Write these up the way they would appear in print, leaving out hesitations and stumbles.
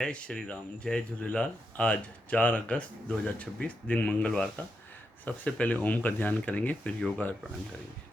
जय श्री राम, जय झूलेलाल। आज 4 अगस्त 2026 दिन मंगलवार का। सबसे पहले ओम का ध्यान करेंगे, फिर योगा और प्राणायाम करेंगे।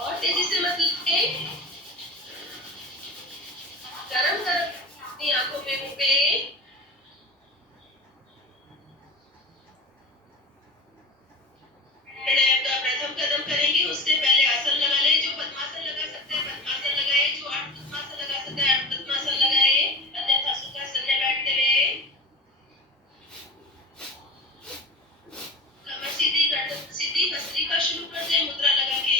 और तेजी से मत लिखे। गरम गरम अपनी आंखों में मुंह पे। प्राणायाम का प्रथम कदम करेंगे, उससे पहले आसन लगा ले। जो पद्मासन लगा सकते हैं पद्मासन लगाए, जो अर्ध पद्मासन लगा सकते हैं अर्ध पद्मासन लगाए, अन्यथा सुखासन में बैठते हुए कमर सीधी, गर्दन सीधी, भस्त्रिका शुरू कर दे मुद्रा लगा के।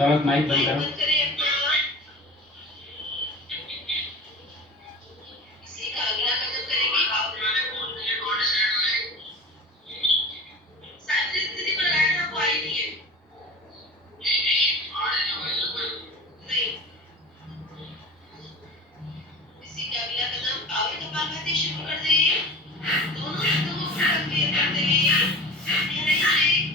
नमक माइक बंद माइक करो। बंद करें अपना। इसी का अगला कदम करेंगे। सावित्री दीदी को लगाया था, वो आई नहीं है। नहीं। इसी का अगला कदम पावर कपालभाति शुरू कर दें। दोनों हाथों को ऊपर क्लियर करते हुए गहराई से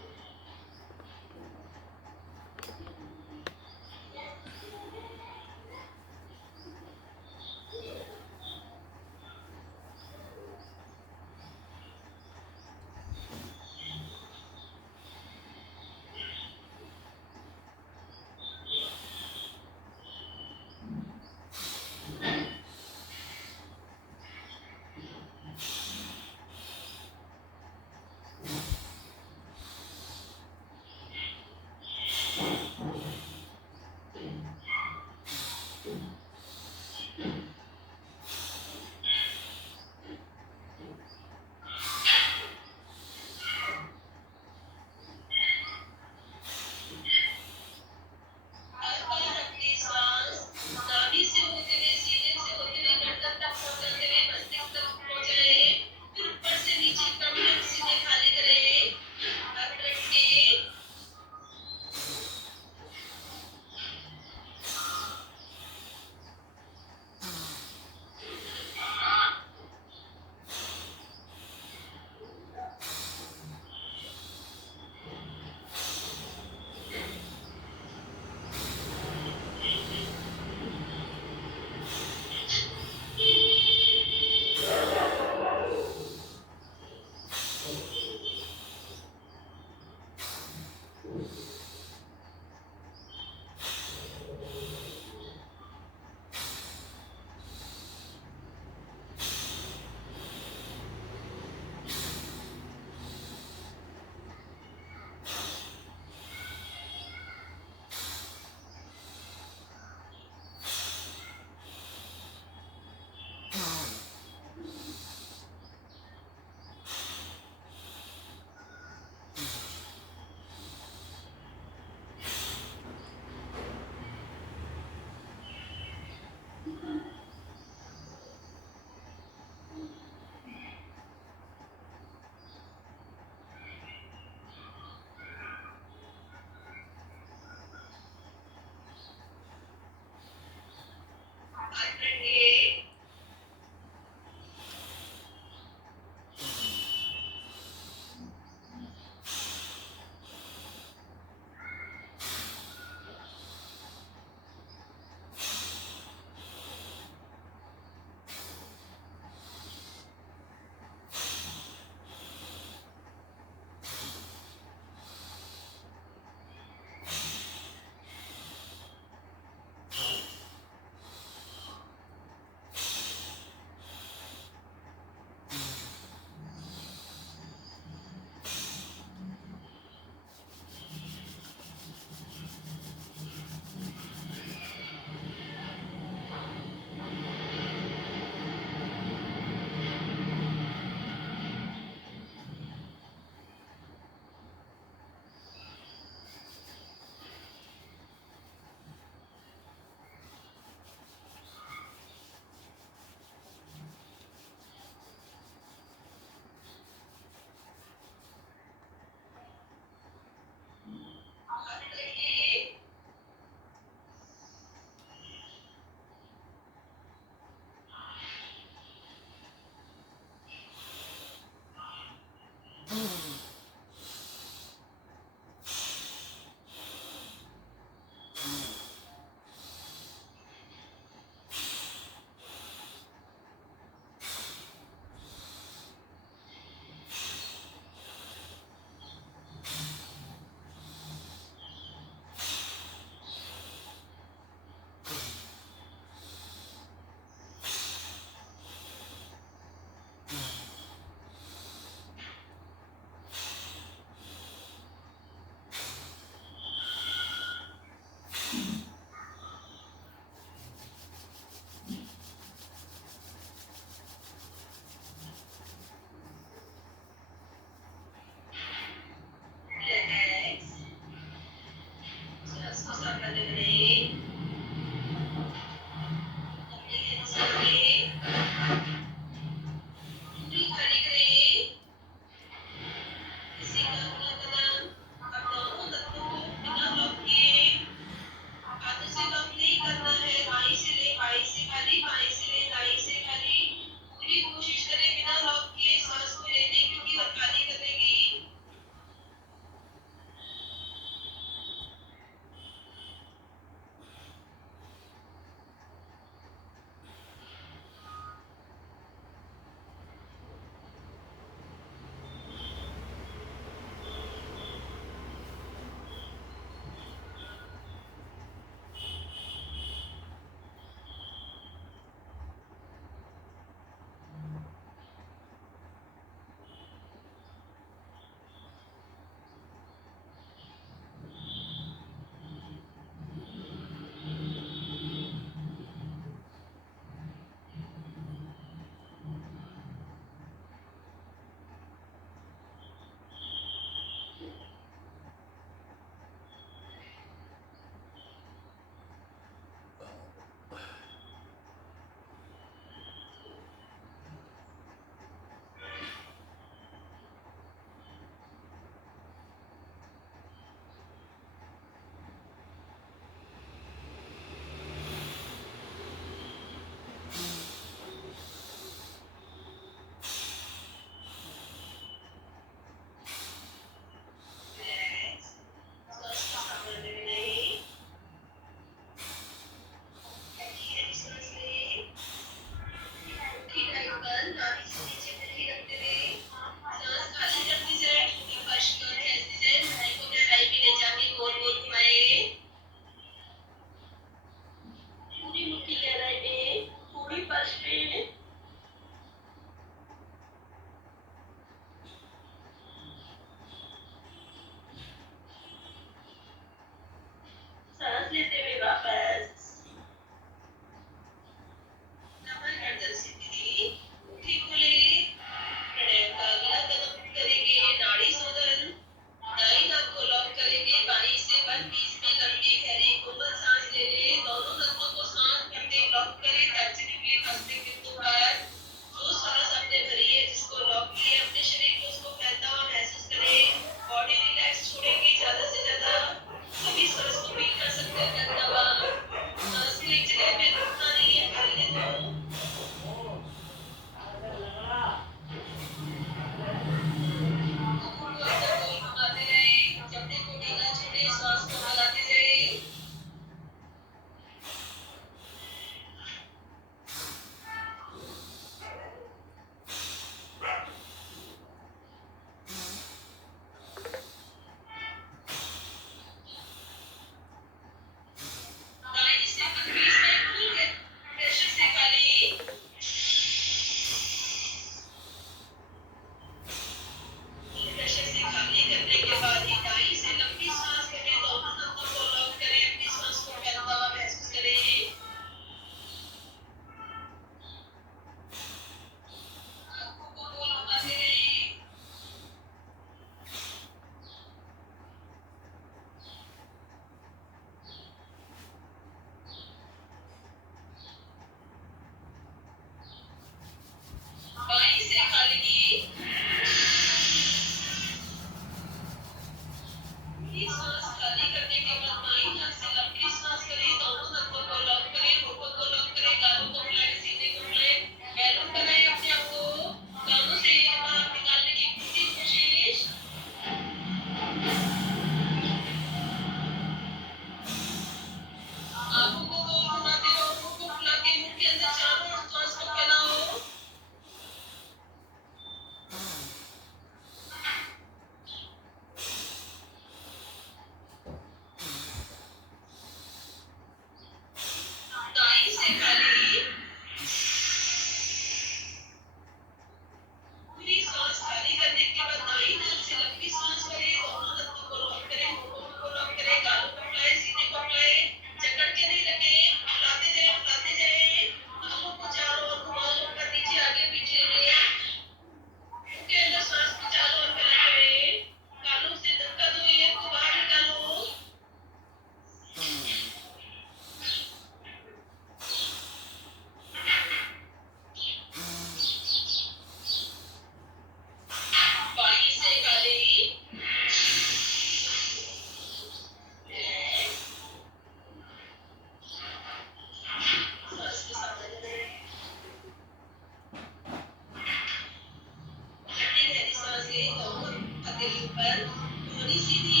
पर धौनी सीधी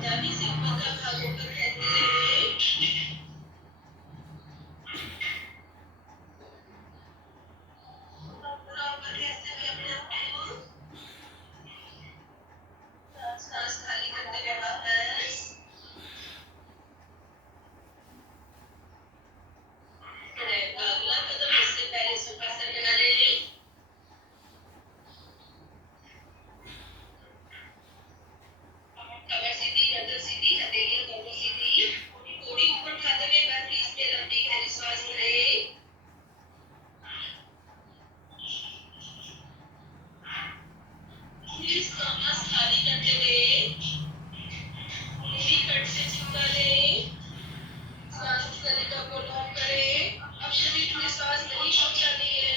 नाभि से ऊपर का भाग होकर खेलते हुए पूरा ऊपर खेलते हुए अपने आप को सांस खाली करते हुए वापस अगला कदम इससे पहले सुखासन लगा ले। कमर सीधी, गर्दन सीधी, हथेलियां दोनों सीधी, कोड़ी ऊपर उठाते हुए बर्फ में लंबी गहरी सांस भरें। पूरी सांस खाली करते हुए पूरी कट से चिपका लें। सांस की नलिका को लॉक करें। अब शरीर में सांस नहीं पहुंचानी है।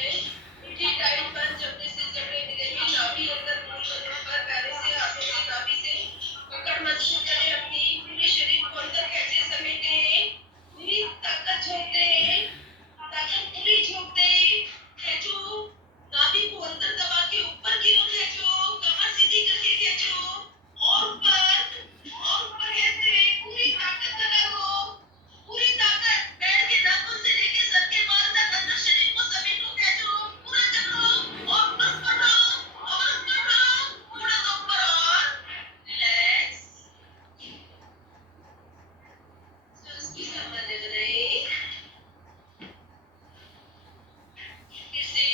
मुट्ठी टाइट बंद, जबड़े से जबड़े मिले हुए, नाभि अंदर, मूल बंधों पर, पैरों से, हाथों से, नाभि से पकड़ मजबूत करें अपनी। पूरे शरीर को अंदर कैसे समेटें। पूरी ताकत झोंक दें। ताकत पूरी झोंक दें। खींचो, नाभि को अंदर दबा के ऊपर की ओर खींचो। कमर सीधी करके खींचो और ऊपर खेचते हुए पूरी ताकत लगाओ। पूरी ताकत पैर के नाखून से लेके सर के बाल तक अंदर शरीर को समेटो, खींचो, पूरा चलो और ऊपर बढ़ो, थोड़ा सा ऊपर और रिलैक्स। सांस की सामान्य बनाएं। फिर से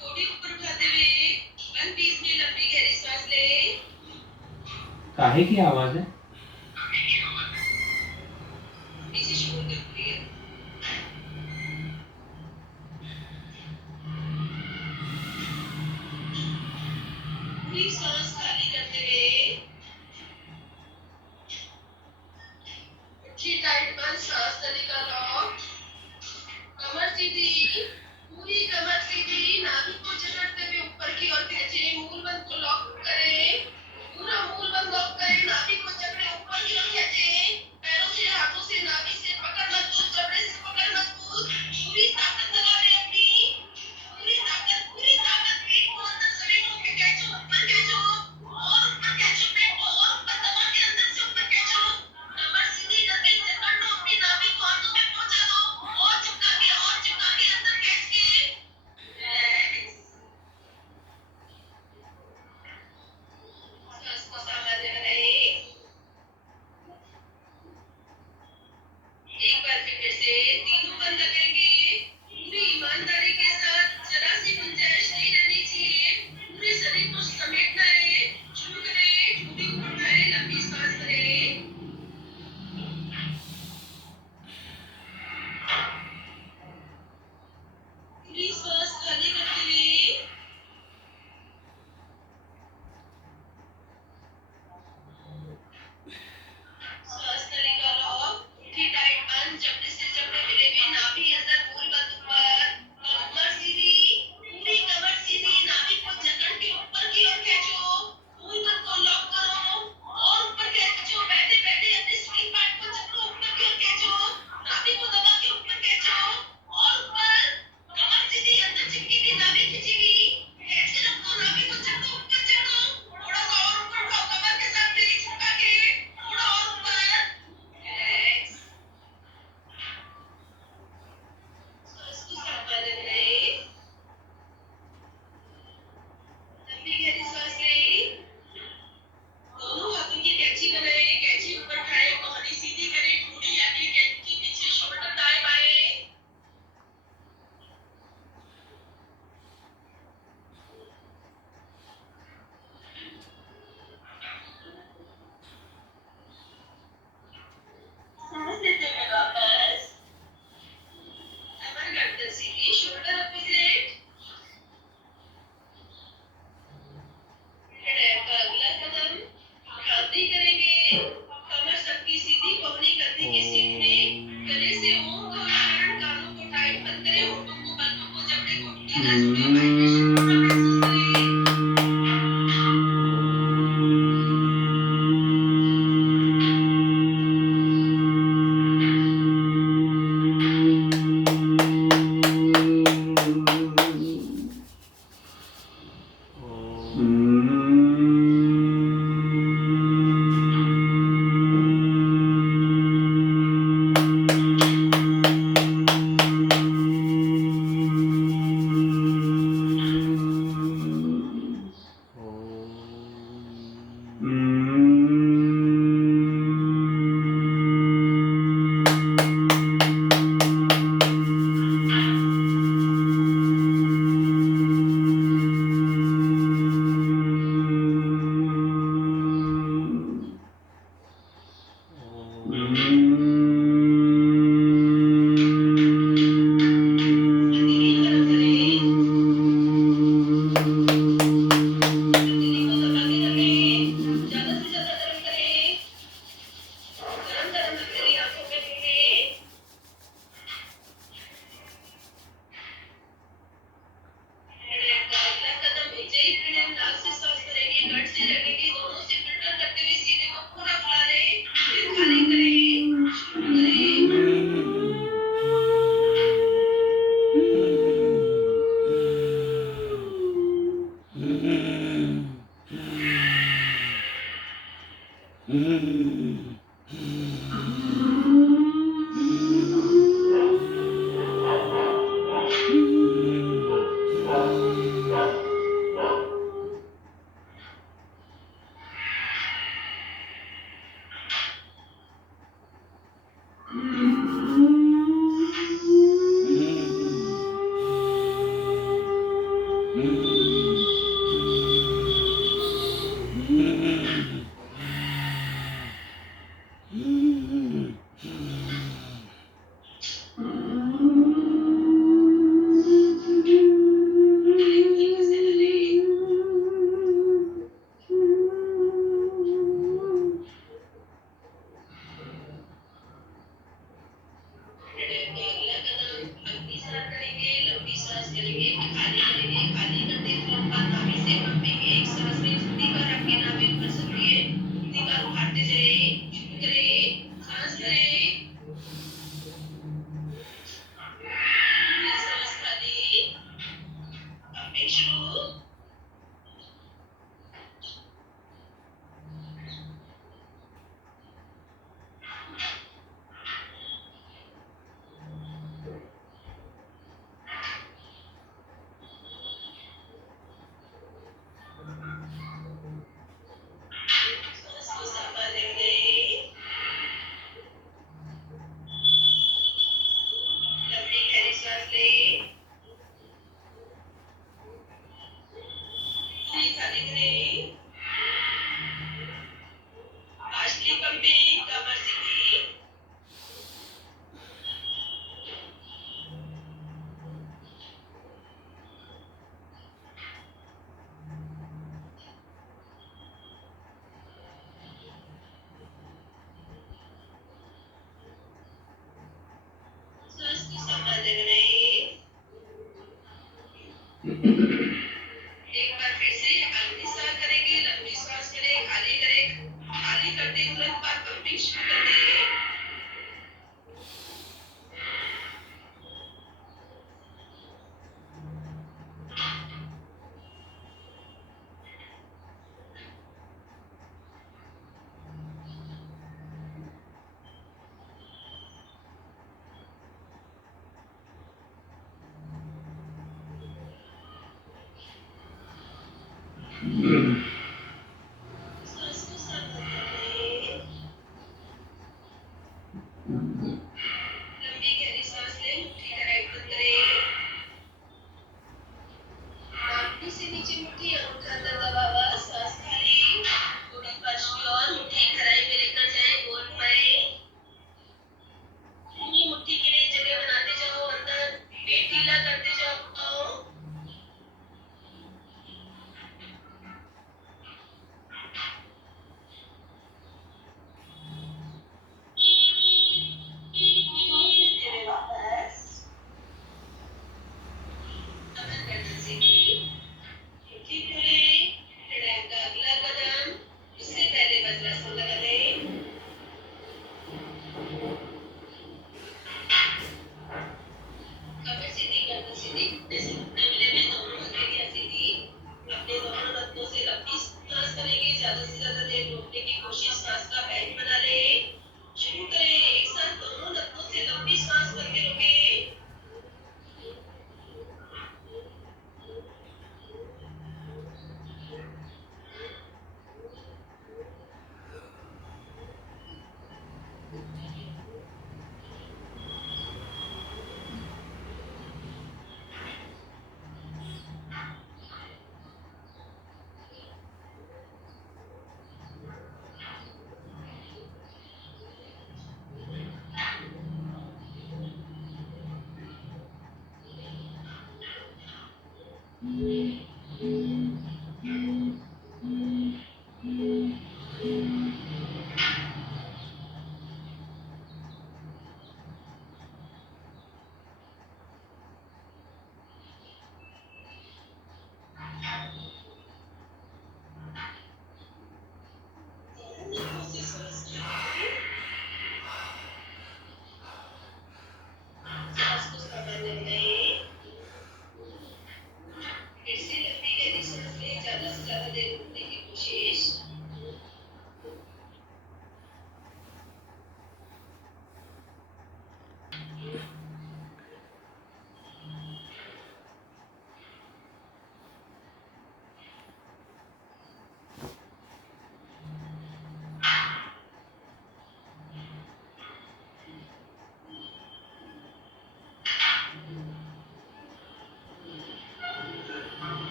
कोडी ऊपर उठाते हुए 1 पीस में लंबी गहरी सांस लें। काहे की आवाज है? नीचे शोर कर क्लियर। पूरी सांस खाली करते हुए मुट्ठी टाइट बंद, सांस नलिका लॉक। कमर सीधी, पूरी कमर सीधी, नाभि को जकड़ते हुए ऊपर की ओर खींचे। मूल बंध को लॉक करें। पूरा मूल बंध लॉक करें, नाभि को जकड़े अगला कदम अपनी सांस करेंगे, लंबी सांस करेंगे, खाली करेंगे, खाली करते तुरंत बाद नाभि से कंपेंगे। एक सांस में जितनी बार आपकी नाभि ऊपर चलती है उतनी बार उठाते जाए, शुरू करें, सांस करें, फिर सांस खाली, पंपिंग शुरू। सांस को संभालेंगे, लंबी गहरी सांस लें, फिर खाली करें, पार्शली पंपिंग, कमर सीधी, सांस को संभालते रहें। एक बार फिर से अगली सांस करेंगे, लंबी सांस करें, खाली करें, खाली करते तुरंत बाद पंपिंग शुरू कर दें। सांस को संभालते रहें, लंबी गहरी सांस लें, मुट्ठी का राइट बंद करें, नाभि से नीचे मुट्ठी, अंगूठा अंदर दबा हुआ, सांस खाली, थोड़ी पार्श्वी और मुट्ठी गहराई में लेकर जाएं, गोल घुमाएं, पूरी मुट्ठी के लिए जगह बनाते जाओ, अंदर पेट ढीला करते जाओ। फिरते हुए वापस कमर गर्दन सीधी, मुट्ठी खोलें, प्राणायाम का अगला कदम, उससे पहले वज्रासन लगा लें, कमर सीधी, गर्दन सीधी, घुटने से घुटने मिले हुए, दोनों हथेलियां सीधी, अपने दोनों नथनों से लंबी सांस करेंगे, ज्यादा से ज्यादा देर रोकने की कोशिश, सांस का बैंड बना लें, शुरू करें, एक साथ दोनों नथनों से लंबी सांस करके रोकें, सांस को संभालने में फिर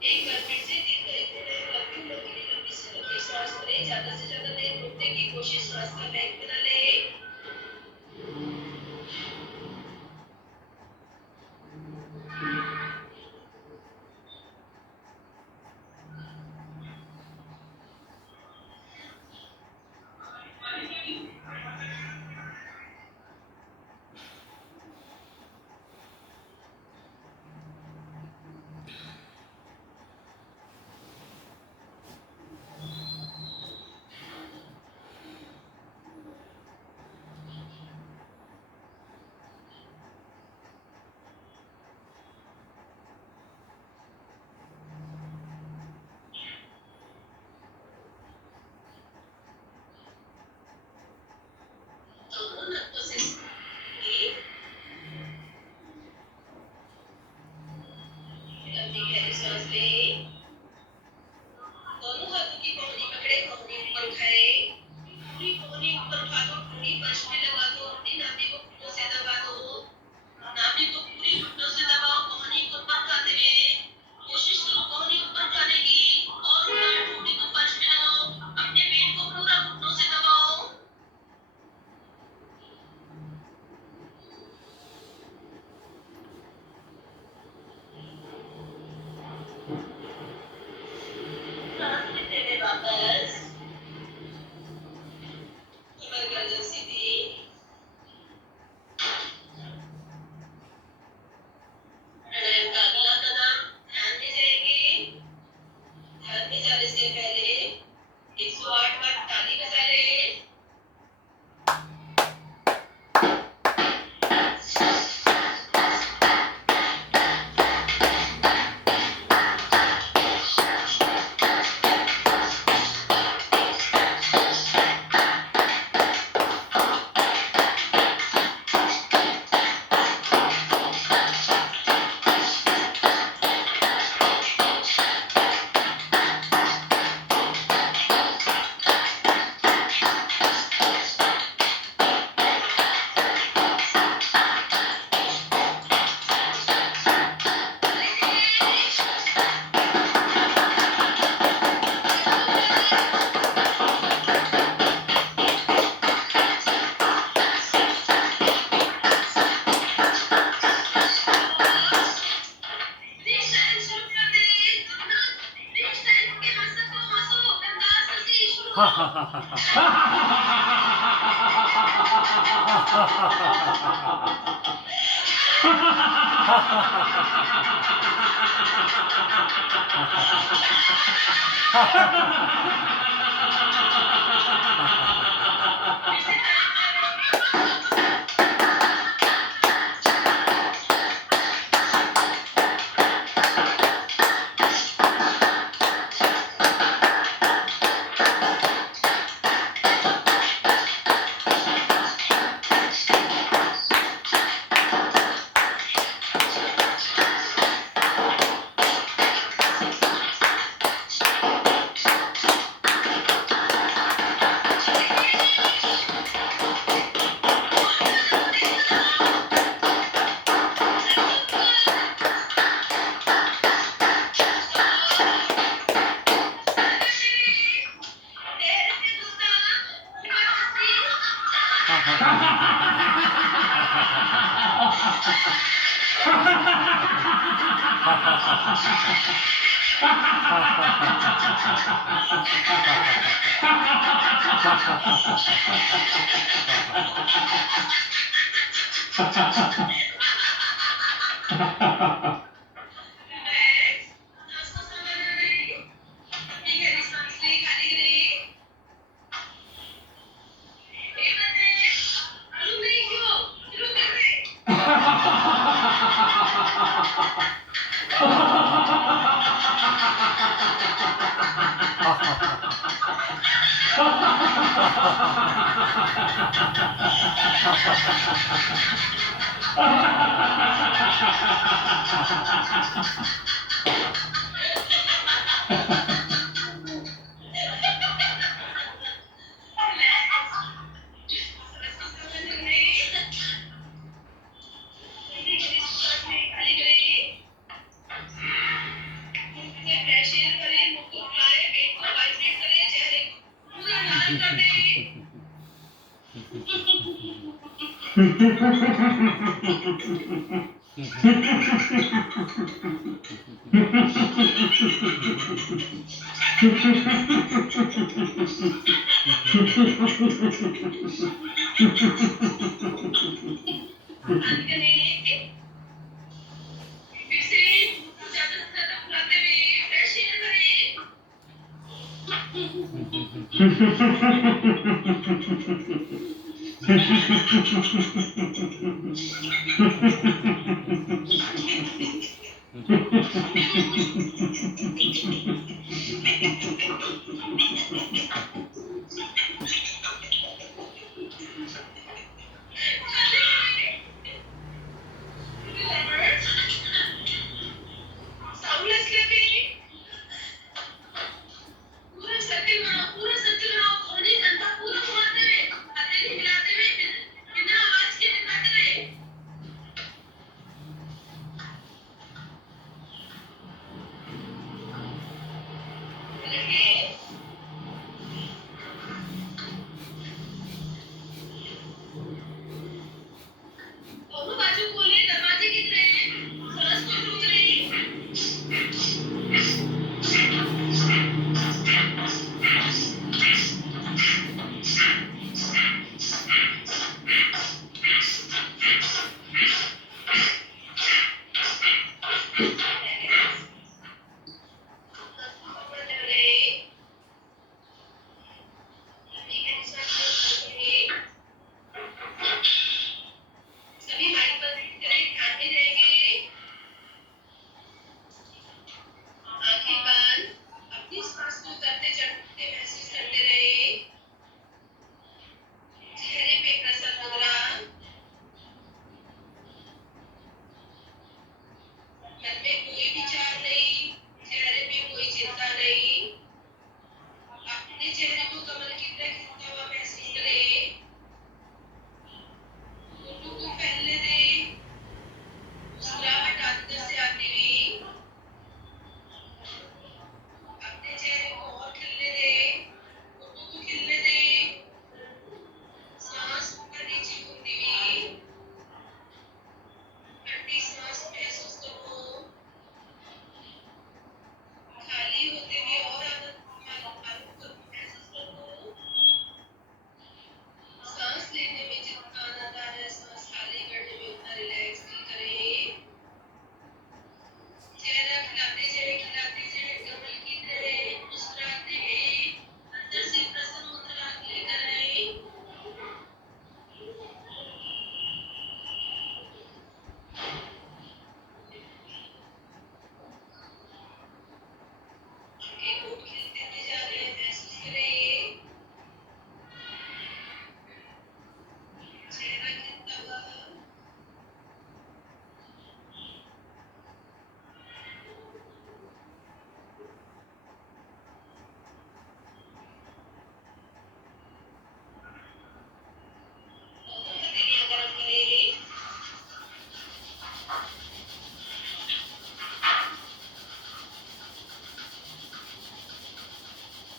एक बार फिर से लंबी लंबी लंबी से लंबी सांस लें, ज्यादा से ज्यादा देर रोकने की कोशिश, सांस का वेग बना लें। दोनों नसों से लंबी गहरी सांस लें। दोनों हाथों की कोहनी पकड़े, कोहनी ऊपर उठाएं। पूरी कोहनी ऊपर उठा दो, ठोड़ी फर्श पे लगा दो, अपनी नाभि को घुटनों से दबा दो। नाभि को पूरी घुटनों से दबाओ, कोहनी को ऊपर उठाते हुए। कोशिश करो कोहनी ऊपर उठाने की, और ऊपर ठोड़ी को फर्श पे लगाओ, अपने पेट को पूरा घुटनों से दबाओ। सांस लेते हुए वापस कमर गर्दन सीधी। प्राणायाम का अगला कदम ध्यान में जाएंगे। ध्यान में जाने से पहले 108 बार ताली बजा लें। नेक्स्ट टाइम शुरू कर दें। अपना नेक्स्ट टाइम के हंस सकते हो, हंसो, बिंदास हंसी शुरू हा करो। हा हा हा हा फिर से ताली मारो। रिलैक्स, सांस को संभालना नहीं। अपनी गहरी सांस लें, खाली करें। एक मिनट, रुक नहीं क्यों? शुरू कर दें। बंद करें। फिर से ज्यादा ज्यादा फुलाते हुए फ्रेश एयर करें। साउंडलेस लेके पूरा सर्कल बनाओ ध्वनि घनता पूरा घुमाते हुए हथेली हिलाते हुए बिना आवाज के दिखाते रहे। लगे दोनों बाजू खोले दरवाजे की तरह सांस को रोक रहे। बंद रहे। नमी के निशान पर रहे। सभी माइक बंद करें ध्यान में रहेंगे। आंखें बंद अपनी सांस को उतरते चढ़ते महसूस करते रहे। चेहरे पे प्रसन्न मुद्रा। मन में कोई विचार नहीं, चेहरे पे कोई चिंता नहीं। अपने चेहरे को कमल की तरह खिलता हुआ महसूस करें। होठों को फैलने दें। मुस्कुराहट अंदर से आती हुई। अपने चेहरे को और खिलने दें। होठों को खिलने दें। सांस ऊपर नीचे घूमती हुई। ठंडी सांस महसूस करो। खाली होते हुए और आनंद महसूस करो। सांस लेने में जितना आनंद आ रहा है सांस खाली करने में उतना रिलैक्स फील करें। चेहरा खिलाते जाए कमल की तरह मुस्कुराते हुए अंदर से प्रसन्न मुद्रा लेकर आए। आपके होठ खिलते हुए जा रहे हैं महसूस करें। चेहरा खिलता हुआ। हथेलियां गरम करें।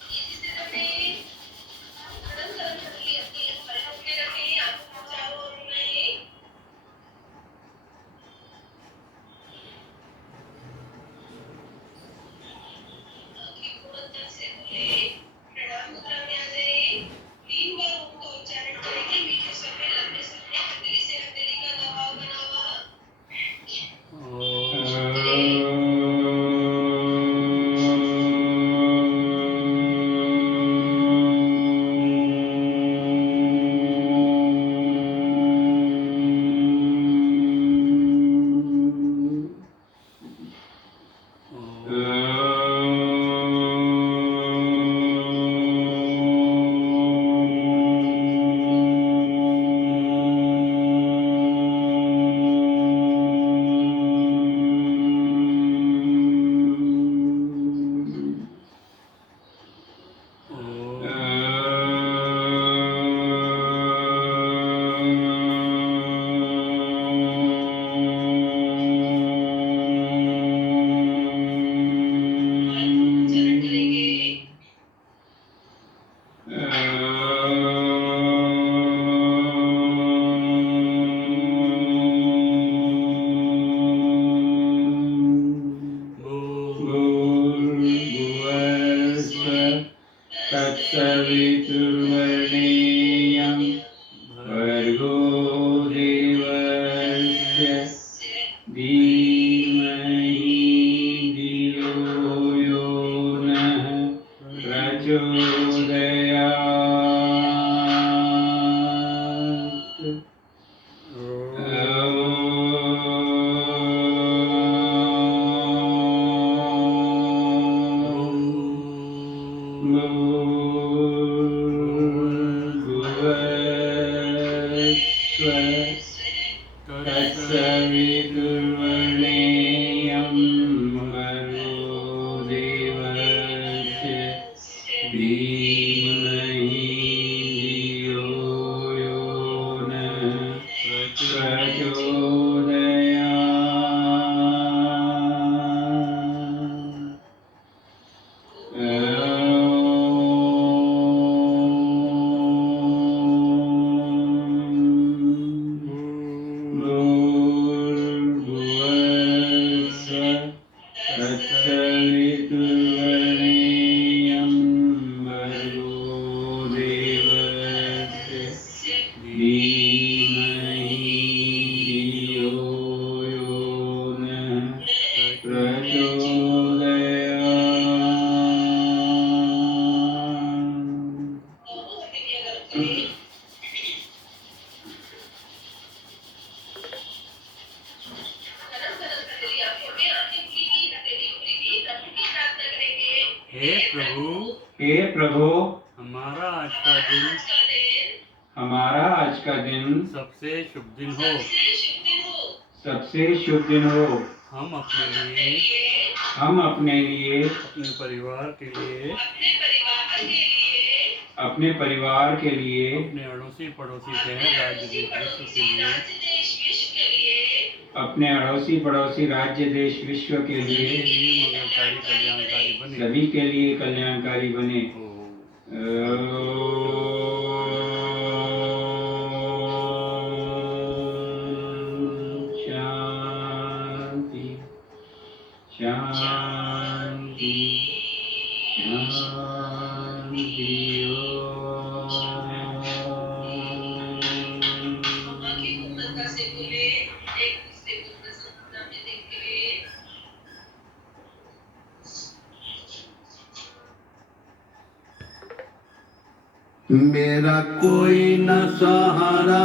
इसी स्थिति में गरम गरम हथेली अपनी पलकों पे रखें। आंखों को चारों ओर घुमाएं। आंखें को अंदर से खोलें। प्रणाम मुद्रा में आ जाएं। 3 बार ओम का उच्चारण करेंगे मीठे स्वर में लंबे स्वर में हथेली से हथेली का दबाव बना हुआ। तत्सवितुर्वरेण्यं भर्गो देवस्य धीमहि धियो यो नः प्रचोदयात्। तत्सवितुर्वरेण्यं भर्गो देवस्य धीमहि धियो यो नः तत्सवितुर्वरेण्यं भर्गो देवस्य धीमहि धियो यो नः प्रचोदयात्। हे प्रभु, हे प्रभु, हमारा आज का दिन हमारा आज का दिन सबसे शुभ दिन हो। सबसे शुभ दिन हो। हम अपने लिए, अपने अपने परिवार के लिए, अपने परिवार के लिए, अपने अड़ोसी पड़ोसी शहर राज्य देश विश्व के लिए, अपने अड़ोसी पड़ोसी राज्य देश विश्व के लिए मंगलकारी कल्याणकारी बने। सभी के लिए कल्याणकारी बने। शांति शांति शांति। मेरा कोई न सहारा।